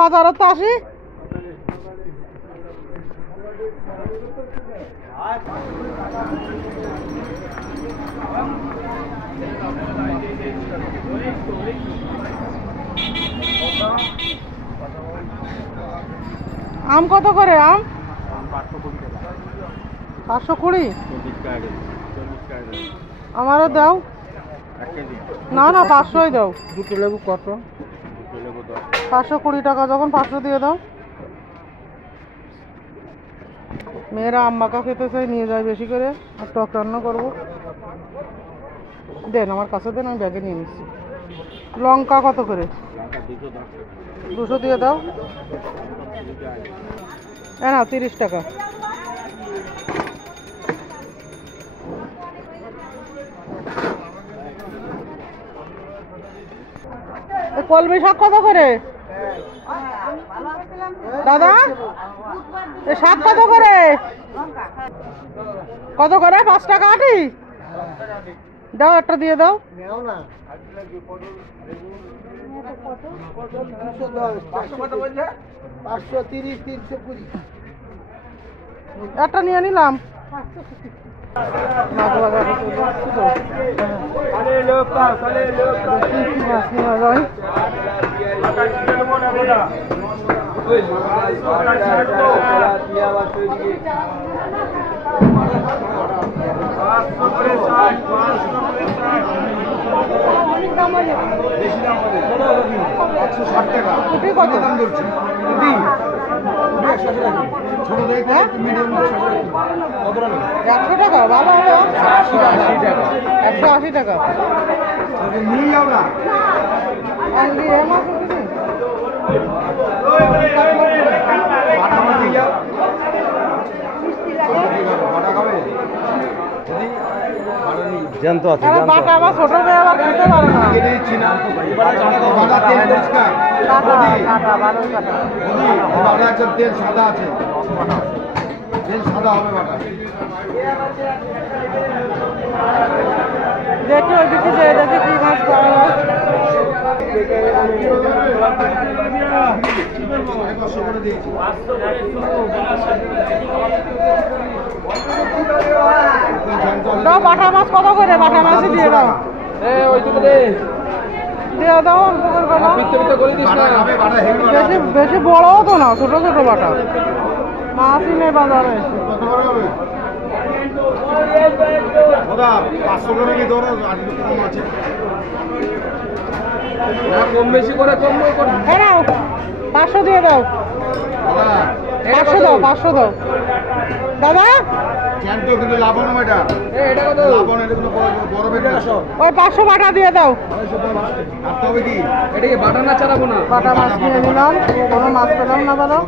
বাজারত তো আসি আম কত করে? আম 520। আমারও দাও। না না 500ই দাও। দুটো লেবু কত? 520 টাকা। যখন 500 দিয়ে দাও। মেয়েরা আম মাখা খেতে চাই, নিয়ে যায় বেশি করে। আর টক রান্না করবো। দেন আমার কাছে দেন, আমি ব্যাগে নিয়ে নিচ্ছি। লঙ্কা কত করে? 200 দিয়ে দাও। না 30 টাকা। কলমি শাক কত করে দাদা? এই শাক কত করে? কত করে? 5 টাকা আটি দাও, একটা দিয়ে দাও। একটা নিয়ে নিলাম। কত দাম ধরছি? 100 টাকা। ভালো হলো 180 টাকা। বাটা আবার ছোট মেয়ে আবার খেতে পারে না। তেল সাদা আছে, তেল সাদা হবে বাটা। দেখি ওইদিকে যে দেখি কি মাছ পাওয়া যায়। দাও বাটা মাছ কত করে? বাটা মাছই দিয়ে দাও। দিয়ে দাও। বেশি বেশি বড়ও তো না, ছোট ছোট বাটা। মাছই নেই বাজারে। কম বেশি করে কম করে 500 দিয়ে দাও। 500 দাও, 500 দাও দাদা। কিন্তু লাবণ ওই 500 বাটা দিয়ে দাও। কি এটা কি বাটা না চালাবো না? বাটা মাছ নিয়ে নিলাম, কোনো মাছ পেলাম না। বলো